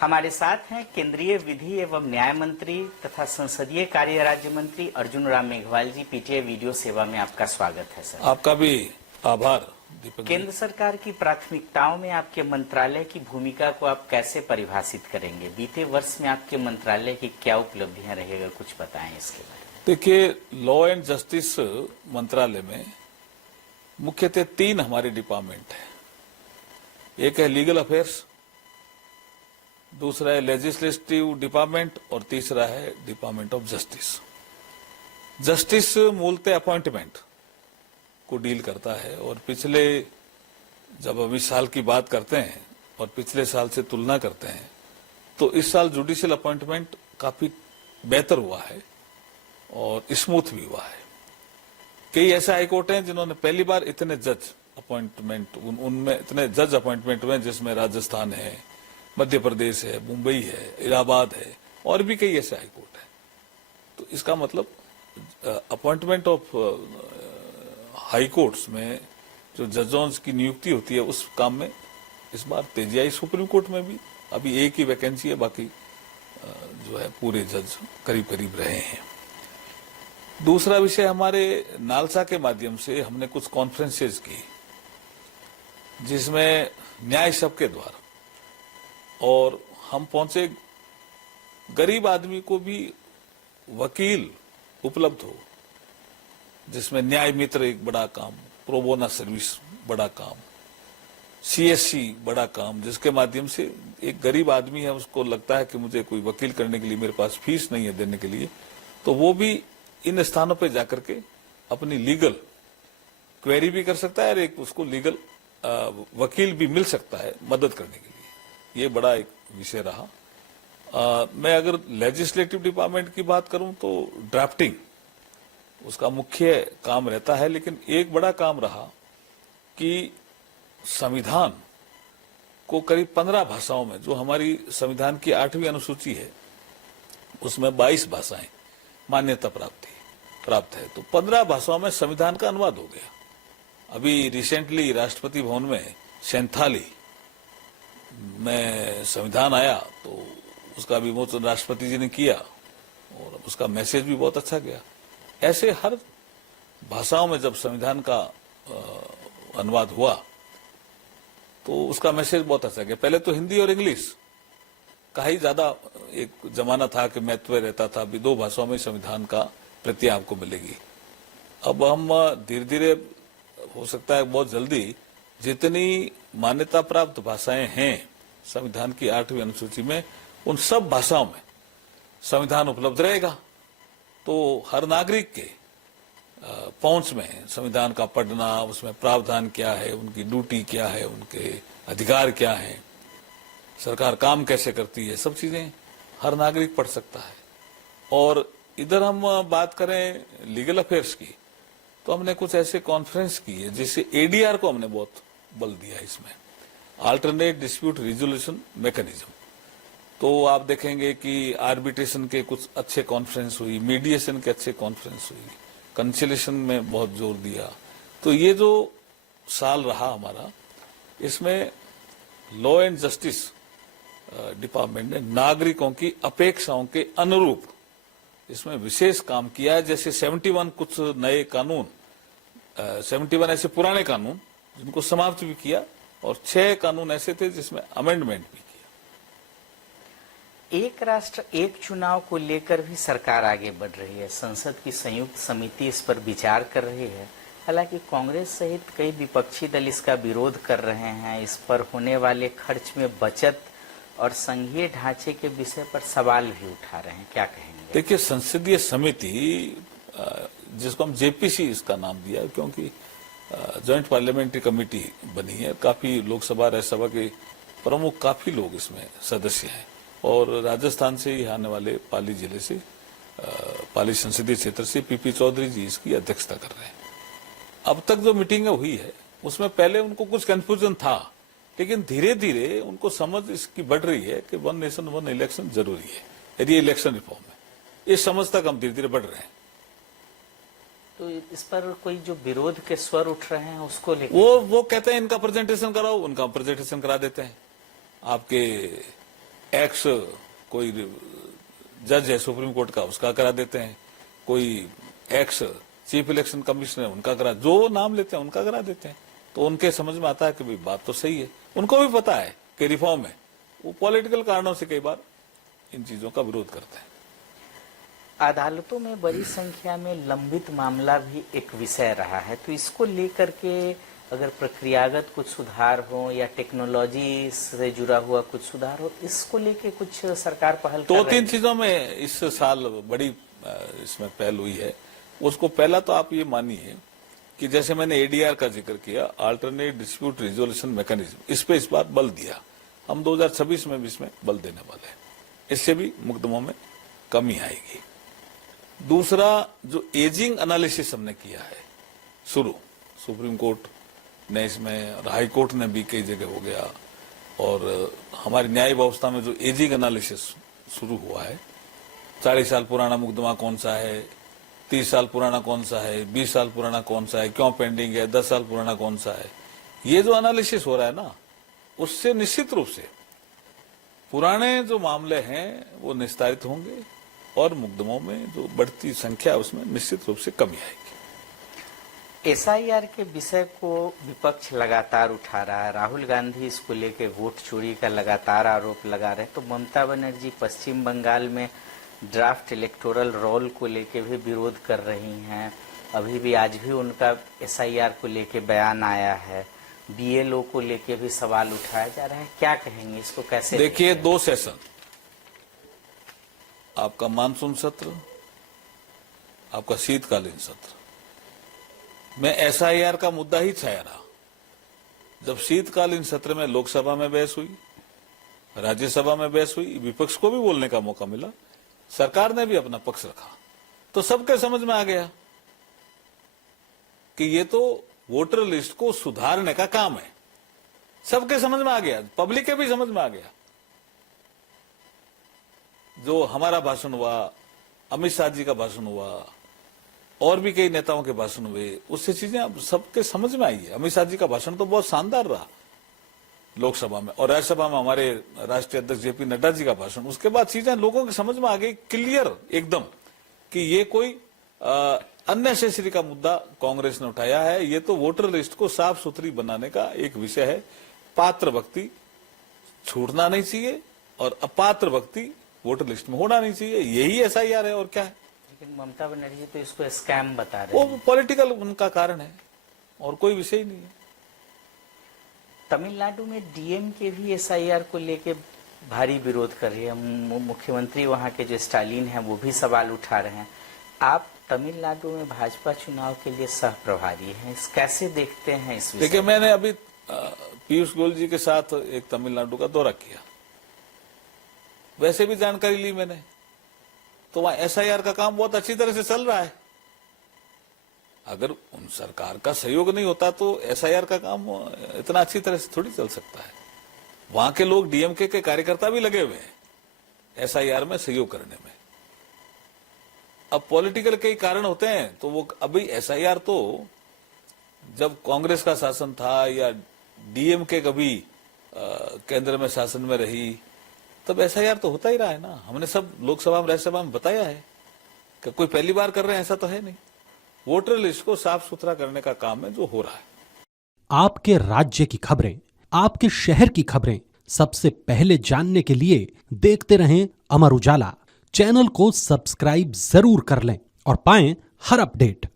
हमारे साथ हैं केंद्रीय विधि एवं न्याय मंत्री तथा संसदीय कार्य राज्य मंत्री अर्जुन राम मेघवाल जी। पीटीआई वीडियो सेवा में आपका स्वागत है सर। आपका भी आभार दीपक। केंद्र सरकार की प्राथमिकताओं में आपके मंत्रालय की भूमिका को आप कैसे परिभाषित करेंगे? बीते वर्ष में आपके मंत्रालय की क्या उपलब्धियां रही, अगर कुछ बताएं इसके बारे में। देखिए, लॉ एंड जस्टिस मंत्रालय में मुख्यतः 3 हमारे डिपार्टमेंट है। एक है लीगल अफेयर्स, दूसरा है लेजिस्लेटिव डिपार्टमेंट और तीसरा है डिपार्टमेंट ऑफ जस्टिस। जस्टिस मूलतः अपॉइंटमेंट को डील करता है और पिछले, जब हम इस साल की बात करते हैं और पिछले साल से तुलना करते हैं तो इस साल जुडिशियल अपॉइंटमेंट काफी बेहतर हुआ है और स्मूथ भी हुआ है। कई ऐसे हाईकोर्ट हैं जिन्होंने पहली बार इतने जज अपॉइंटमेंट, उनमें इतने जज अपॉइंटमेंट हुए जिसमें राजस्थान है, मध्य प्रदेश है, मुंबई है, इलाहाबाद है और भी कई ऐसे हाईकोर्ट हैं। तो इसका मतलब अपॉइंटमेंट ऑफ हाईकोर्ट्स में जो जजों की नियुक्ति होती है उस काम में इस बार तेजी आई। सुप्रीम कोर्ट में भी अभी एक ही वैकेंसी है, बाकी जो है पूरे जज करीब करीब रहे हैं। दूसरा विषय, हमारे नालसा के माध्यम से हमने कुछ कॉन्फ्रेंसेज की जिसमें न्याय सबके द्वार, और हम पहुंचे गरीब आदमी को भी वकील उपलब्ध हो, जिसमें न्याय मित्र एक बड़ा काम, प्रोबोना सर्विस बड़ा काम, सीएससी बड़ा काम, जिसके माध्यम से एक गरीब आदमी है, उसको लगता है कि मुझे कोई वकील करने के लिए मेरे पास फीस नहीं है देने के लिए, तो वो भी इन स्थानों पे जाकर के अपनी लीगल क्वेरी भी कर सकता है और एक उसको लीगल वकील भी मिल सकता है मदद करने के लिए। ये बड़ा एक विषय रहा। मैं अगर लेजिस्लेटिव डिपार्टमेंट की बात करूं तो ड्राफ्टिंग उसका मुख्य काम रहता है, लेकिन एक बड़ा काम रहा कि संविधान को करीब 15 भाषाओं में, जो हमारी संविधान की 8वीं अनुसूची है उसमें 22 भाषाएं मान्यता प्राप्त है, तो 15 भाषाओं में संविधान का अनुवाद हो गया। अभी रिसेंटली राष्ट्रपति भवन में सैंथाली में संविधान आया तो उसका विमोचन राष्ट्रपति जी ने किया और उसका मैसेज भी बहुत अच्छा गया। ऐसे हर भाषाओं में जब संविधान का अनुवाद हुआ तो उसका मैसेज बहुत अच्छा गया। पहले तो हिंदी और इंग्लिश का ही ज्यादा एक जमाना था कि महत्व रहता था, अभी 2 भाषाओं में संविधान का प्रति आपको मिलेगी। अब हम धीरे धीरे, हो सकता है बहुत जल्दी, जितनी मान्यता प्राप्त भाषाएं हैं संविधान की 8वीं अनुसूची में, उन सब भाषाओं में संविधान उपलब्ध रहेगा। तो हर नागरिक के पहुंच में संविधान का पढ़ना, उसमें प्रावधान क्या है, उनकी ड्यूटी क्या है, उनके अधिकार क्या है, सरकार काम कैसे करती है, सब चीजें हर नागरिक पढ़ सकता है। और इधर हम बात करें लीगल अफेयर्स की, तो हमने कुछ ऐसे कॉन्फ्रेंस की है जिससे एडीआर को हमने बहुत बल दिया है। इसमें अल्टरनेट डिस्प्यूट रिजोल्यूशन मैकेनिज्म, तो आप देखेंगे कि आर्बिट्रेशन के कुछ अच्छे कॉन्फ्रेंस हुई, मीडिएशन के अच्छे कॉन्फ्रेंस हुई, कंसिलेशन में बहुत जोर दिया। तो ये जो साल रहा हमारा, इसमें लॉ एंड जस्टिस डिपार्टमेंट ने नागरिकों की अपेक्षाओं के अनुरूप इसमें विशेष काम किया है। जैसे 71 कुछ नए कानून, 71 ऐसे पुराने कानून जिनको समाप्त भी किया और 6 कानून ऐसे थे जिसमें अमेंडमेंट भी किया। एक राष्ट्र एक चुनाव को लेकर भी सरकार आगे बढ़ रही है। संसद की संयुक्त समिति इस पर विचार कर रही है। हालांकि कांग्रेस सहित कई विपक्षी दल इसका विरोध कर रहे हैं। इस पर होने वाले खर्च में बचत और संघीय ढांचे के विषय पर सवाल भी उठा रहे हैं, क्या कहेंगे? देखिए, संसदीय समिति, जिसको हम जेपीसी इसका नाम दिया क्योंकि जॉइंट पार्लियामेंट्री कमेटी बनी है, काफी लोकसभा राज्यसभा के प्रमुख काफी लोग इसमें सदस्य हैं और राजस्थान से ही आने वाले पाली जिले से, पाली संसदीय क्षेत्र से पीपी चौधरी जी इसकी अध्यक्षता कर रहे हैं। अब तक जो मीटिंगें हुई है उसमें पहले उनको कुछ कंफ्यूजन था, लेकिन धीरे धीरे उनको समझ इसकी बढ़ रही है कि 1 नेशन 1 इलेक्शन जरूरी है, यदि इलेक्शन रिफॉर्म है। इस समझ तक हम धीरे धीरे बढ़ रहे हैं। तो इस पर कोई जो विरोध के स्वर उठ रहे हैं उसको लेकर वो कहते हैं इनका प्रेजेंटेशन कराओ, उनका प्रेजेंटेशन करा देते हैं। आपके एक्स कोई जज है सुप्रीम कोर्ट का, उसका करा देते हैं, कोई एक्स चीफ इलेक्शन कमिश्नर है, उनका करा, जो नाम लेते हैं उनका करा देते हैं। तो उनके समझ में आता है कि भाई बात तो सही है, उनको भी पता है कि रिफॉर्म है, वो पॉलिटिकल कारणों से कई बार इन चीजों का विरोध करते हैं। अदालतों में बड़ी संख्या में लंबित मामला भी एक विषय रहा है, तो इसको लेकर के अगर प्रक्रियागत कुछ सुधार हो या टेक्नोलॉजी से जुड़ा हुआ कुछ सुधार हो, इसको लेके कुछ सरकार पहल कर दो रही तीन है? चीजों में इस साल बड़ी इसमें पहल हुई है। उसको पहला तो आप ये मानिए कि जैसे मैंने एडीआर का जिक्र किया, अल्टरनेट डिस्प्यूट रिजोल्यूशन मैकेनिज्म, इस पे इस बार बल दिया। हम 2026 में भी इसमें बल देने वाले हैं, इससे भी मुकदमों में कमी आएगी। दूसरा, जो एजिंग एनालिसिस हमने किया है शुरू, सुप्रीम कोर्ट ने इसमें और हाई कोर्ट ने भी कई जगह हो गया, और हमारी न्याय व्यवस्था में जो एजिंग एनालिसिस शुरू हुआ है, 40 साल पुराना मुकदमा कौन सा है, 30 साल पुराना कौन सा है, 20 साल पुराना कौन सा है, क्यों पेंडिंग है, 10 साल पुराना कौन सा है, ये जो एनालिसिस हो रहा है ना, उससे निश्चित रूप से पुराने जो मामले हैं वो निस्तारित होंगे और मुकदमों में जो बढ़ती संख्या है उसमें निश्चित रूप से कमी आएगी। एसआईआर के विषय को विपक्ष लगातार उठा रहा है, राहुल गांधी इसको लेके वोट चोरी का लगातार आरोप लगा रहे हैं, तो ममता बनर्जी पश्चिम बंगाल में ड्राफ्ट इलेक्टोरल रोल को लेके भी विरोध कर रही हैं। अभी भी आज भी उनका एसआईआर को लेके बयान आया है, बीएलओ को लेके भी सवाल उठाया जा रहा है। क्या कहेंगे इसको, कैसे देखिए, 2 सेशन, आपका मानसून सत्र, आपका शीतकालीन सत्र में एसआईआर का मुद्दा ही छाया रहा। जब शीतकालीन सत्र में लोकसभा में बहस हुई, राज्यसभा में बहस हुई, विपक्ष को भी बोलने का मौका मिला, सरकार ने भी अपना पक्ष रखा, तो सबके समझ में आ गया कि ये तो वोटर लिस्ट को सुधारने का काम है। सबके समझ में आ गया, पब्लिक के भी समझ में आ गया। जो हमारा भाषण हुआ, अमित शाह जी का भाषण हुआ, और भी कई नेताओं के भाषण हुए, उससे चीजें अब सबके समझ में आई है। अमित शाह जी का भाषण तो बहुत शानदार रहा लोकसभा में, और राज्यसभा में हमारे राष्ट्रीय अध्यक्ष जेपी नड्डा जी का भाषण, उसके बाद चीजें लोगों की समझ में आ गई क्लियर एकदम कि ये कोई अननेसेसरी का मुद्दा कांग्रेस ने उठाया है। ये तो वोटर लिस्ट को साफ सुथरी बनाने का एक विषय है। पात्र व्यक्ति छूटना नहीं चाहिए और अपात्र व्यक्ति वोटर लिस्ट में होना नहीं चाहिए, यही एसआईआर है, और क्या है। लेकिन ममता बनर्जी तो इसको स्कैम बता रहे हैं। वो पॉलिटिकल उनका कारण है और कोई विषय ही नहीं है। तमिलनाडु में डीएमके भी एसआईआर को लेके भारी विरोध कर रही है। मुख्यमंत्री वहां के जो स्टालिन हैं वो भी सवाल उठा रहे हैं। आप तमिलनाडु में भाजपा चुनाव के लिए सह प्रभारी हैं, कैसे देखते हैं इस विषय? देखिए, मैंने अभी पीयूष गोयल जी के साथ एक तमिलनाडु का दौरा किया, वैसे भी जानकारी ली मैंने, तो वहां एसआईआर का काम बहुत अच्छी तरह से चल रहा है। अगर उन सरकार का सहयोग नहीं होता तो एसआईआर का काम इतना अच्छी तरह से थोड़ी चल सकता है। वहां के लोग, डीएमके के कार्यकर्ता भी लगे हुए हैं एसआईआर में सहयोग करने में। अब पॉलिटिकल कई कारण होते हैं, तो वो अभी एसआईआर तो जब कांग्रेस का शासन था या डीएमके कभी केंद्र में शासन में रही, तब एसआईआर तो होता ही रहा है ना। हमने सब लोकसभा में, राज्यसभा में बताया है कि कोई पहली बार कर रहे हैं ऐसा तो है नहीं। वोटर लिस्ट को साफ सुथरा करने का काम है जो हो रहा है। आपके राज्य की खबरें, आपके शहर की खबरें सबसे पहले जानने के लिए देखते रहें अमर उजाला। चैनल को सब्सक्राइब जरूर कर लें और पाएं हर अपडेट।